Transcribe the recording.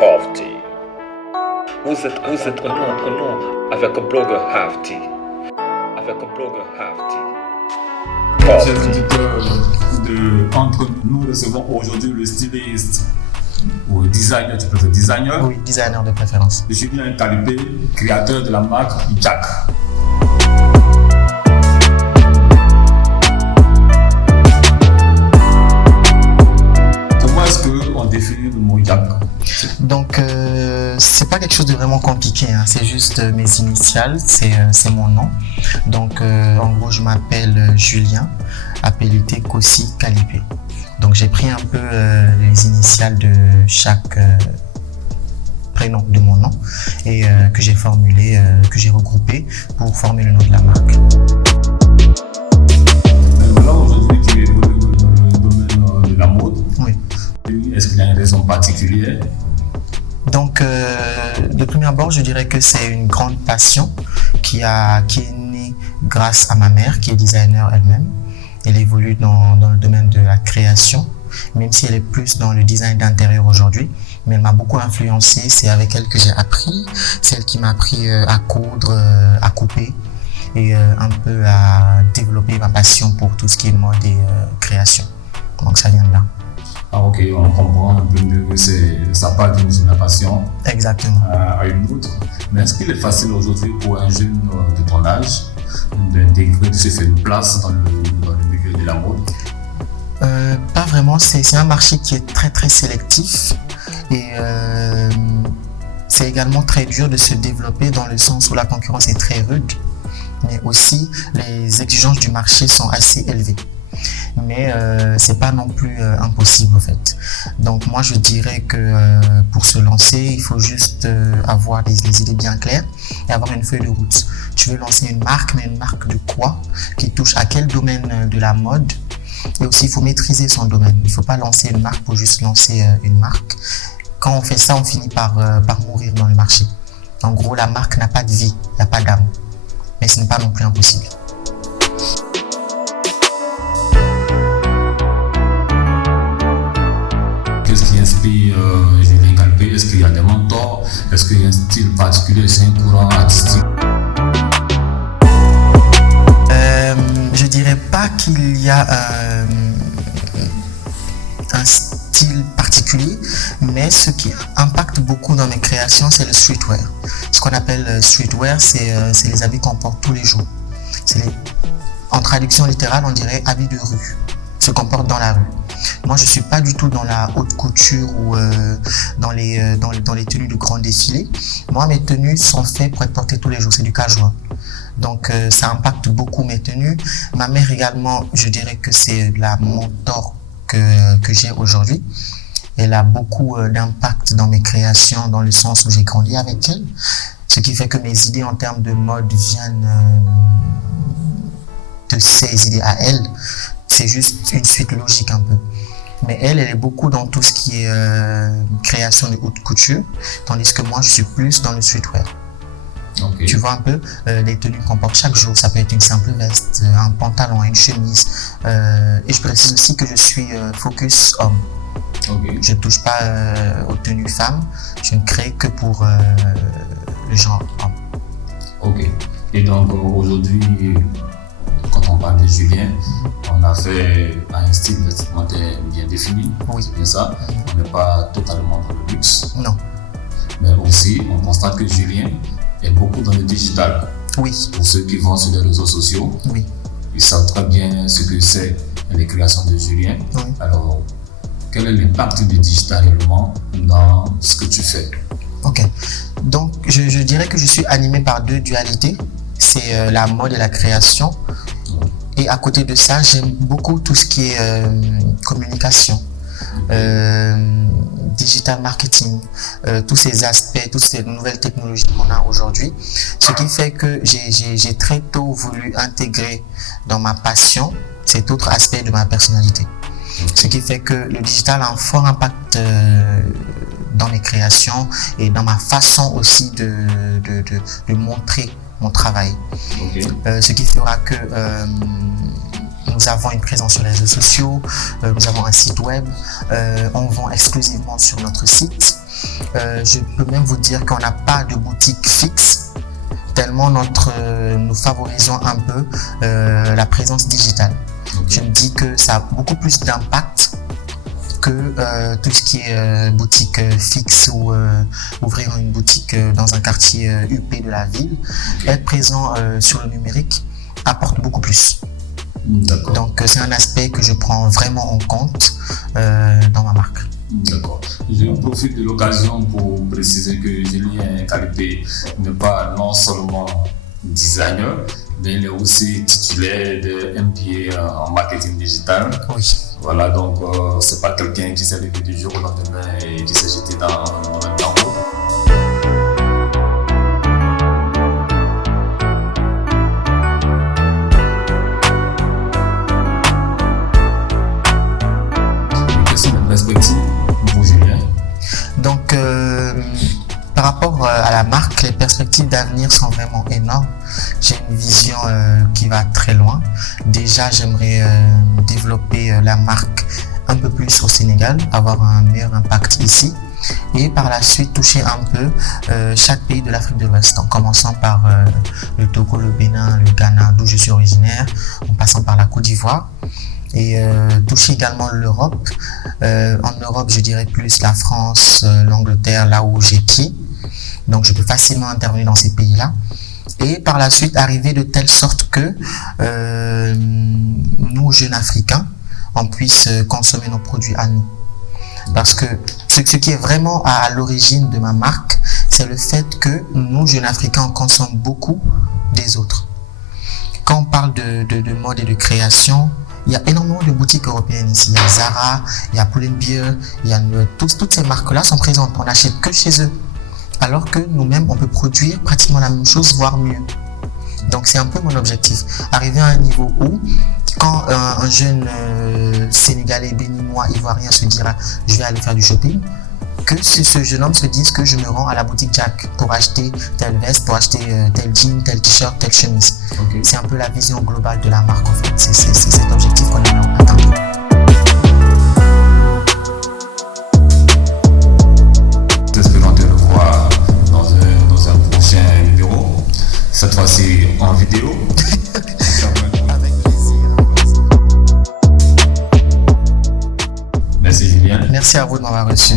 Hafti. Vous êtes un nom avec un blogueur Hafti. Avec un blogueur Hafti. Chers auditeurs, entre nous recevons aujourd'hui le styliste ou designer, tu peux dire designer? Oui, designer de préférence. Julien Talibé, créateur de la marque Jack. Comment est-ce qu'on définit le mot Jack? Donc, c'est pas quelque chose de vraiment compliqué, hein. C'est juste mes initiales, c'est mon nom. Donc, en gros, je m'appelle Julien, appelé Kossi Kalipé. Donc, j'ai pris un peu les initiales de chaque prénom de mon nom et que j'ai formulé, que j'ai regroupé pour former le nom de la marque. Là, aujourd'hui, tu évolues dans le domaine de la mode. Oui. Est-ce qu'il y a une raison particulière? Donc, de premier abord, je dirais que c'est une grande passion qui est née grâce à ma mère, qui est designer elle-même. Elle évolue dans le domaine de la création, même si elle est plus dans le design d'intérieur aujourd'hui. Mais elle m'a beaucoup influencé, c'est avec elle que j'ai appris. C'est elle qui m'a appris à coudre, à couper et un peu à développer ma passion pour tout ce qui est mode et création. Donc, ça vient de là. Ah ok, on comprend un peu mieux que ça part d'une passion Exactement. À une autre. Mais est-ce qu'il est facile aujourd'hui pour un jeune de ton âge d'intégrer, de se faire une place dans le milieu de la mode? Pas vraiment, c'est un marché qui est très très sélectif et c'est également très dur de se développer dans le sens où la concurrence est très rude, mais aussi les exigences du marché sont assez élevées. Mais c'est pas non plus impossible en fait. Donc moi je dirais que pour se lancer, il faut juste avoir les idées bien claires et avoir une feuille de route. Tu veux lancer une marque, mais une marque de quoi? Qui touche à quel domaine de la mode? Et aussi il faut maîtriser son domaine. Il ne faut pas lancer une marque pour juste lancer une marque. Quand on fait ça, on finit par mourir dans le marché. En gros, la marque n'a pas de vie, il n'y a pas d'âme. Mais ce n'est pas non plus impossible. Qu'est-ce qui inspire Julien Kalipé? Est-ce qu'il y a des mentors? Est-ce qu'il y a un style particulier? C'est un courant artistique? Je dirais pas qu'il y a un style particulier, mais ce qui impacte beaucoup dans mes créations, c'est le streetwear. Ce qu'on appelle streetwear, c'est les habits qu'on porte tous les jours. En traduction littérale, on dirait habits de rue, ce qu'on porte dans la rue. Moi, je suis pas du tout dans la haute couture ou dans les tenues de grands défilés. Moi, mes tenues sont faites pour être portées tous les jours. C'est du casual. Donc, ça impacte beaucoup mes tenues. Ma mère également, je dirais que c'est la mentor que j'ai aujourd'hui. Elle a beaucoup d'impact dans mes créations, dans le sens où j'ai grandi avec elle. Ce qui fait que mes idées en termes de mode viennent de ses idées à elle. C'est juste une suite logique un peu. Mais elle est beaucoup dans tout ce qui est création de haute couture, tandis que moi, je suis plus dans le streetwear. Okay. Tu vois un peu les tenues qu'on porte chaque jour. Ça peut être une simple veste, un pantalon, une chemise. Et je précise aussi que je suis focus homme. Okay. Je ne touche pas aux tenues femmes. Je ne crée que pour le genre homme. Ok. Et donc aujourd'hui, quand on parle de Julien, on a fait un style vestimentaire bien défini. Oui. C'est bien ça. On n'est pas totalement dans le luxe. Non. Mais aussi, on constate que Julien est beaucoup dans le digital. Oui. Pour ceux qui vont sur les réseaux sociaux, Oui. ils savent très bien ce que c'est les créations de Julien. Oui. Alors, quel est l'impact du digital réellement dans ce que tu fais? Ok. Donc, je dirais que je suis animé par deux dualités. C'est la mode et la création. Et à côté de ça, j'aime beaucoup tout ce qui est communication, digital marketing, tous ces aspects, toutes ces nouvelles technologies qu'on a aujourd'hui. Ce qui fait que j'ai très tôt voulu intégrer dans ma passion cet autre aspect de ma personnalité. Ce qui fait que le digital a un fort impact dans mes créations et dans ma façon aussi de montrer mon travail. Okay. Ce qui fera que Nous avons une présence sur les réseaux sociaux, nous avons un site web, on vend exclusivement sur notre site. Je peux même vous dire qu'on n'a pas de boutique fixe, tellement nous favorisons un peu la présence digitale. Je me dis que ça a beaucoup plus d'impact que tout ce qui est boutique fixe ou ouvrir une boutique dans un quartier huppé de la ville. Être présent sur le numérique apporte beaucoup plus. D'accord. Donc c'est un aspect que je prends vraiment en compte dans ma marque. D'accord. Je profite de l'occasion pour préciser que Julien Kalipé n'est pas non seulement designer, mais il est aussi titulaire de MBA en marketing digital. Oui. Voilà, donc c'est pas quelqu'un qui s'est levé du jour au lendemain et qui s'est jeté dans le tango. Quelles sont les perspectives pour Julien? Donc, par rapport à la marque, les perspectives d'avenir sont vraiment énormes. J'ai une vision qui va très loin. Déjà, j'aimerais développer la marque un peu plus au Sénégal, avoir un meilleur impact ici. Et par la suite, toucher un peu chaque pays de l'Afrique de l'Ouest, en commençant par le Togo, le Bénin, le Ghana, d'où je suis originaire, en passant par la Côte d'Ivoire. Et toucher également l'Europe. En Europe, je dirais plus la France, l'Angleterre, là où j'ai pied. Donc, je peux facilement intervenir dans ces pays-là. Et par la suite, arriver de telle sorte que nous, jeunes Africains, on puisse consommer nos produits à nous. Parce que ce qui est vraiment à l'origine de ma marque, c'est le fait que nous, jeunes Africains, on consomme beaucoup des autres. Quand on parle de mode et de création, il y a énormément de boutiques européennes ici. Il y a Zara, il y a Pull&Bear, il y a toutes ces marques-là sont présentes. On n'achète que chez eux. Alors que nous-mêmes, on peut produire pratiquement la même chose, voire mieux. Donc c'est un peu mon objectif. Arriver à un niveau où, quand un jeune Sénégalais, Béninois, Ivoirien se dira « je vais aller faire du shopping », que ce jeune homme se dise que je me rends à la boutique Jack pour acheter telle veste, pour acheter tel jean, tel t-shirt, telle chemise. Okay. C'est un peu la vision globale de la marque en fait. C'est cet objectif qu'on aimerait atteindre. J'espère te revoir dans un prochain numéro, cette fois-ci en vidéo. Avec plaisir. Merci Julien. Merci à vous de m'avoir reçu.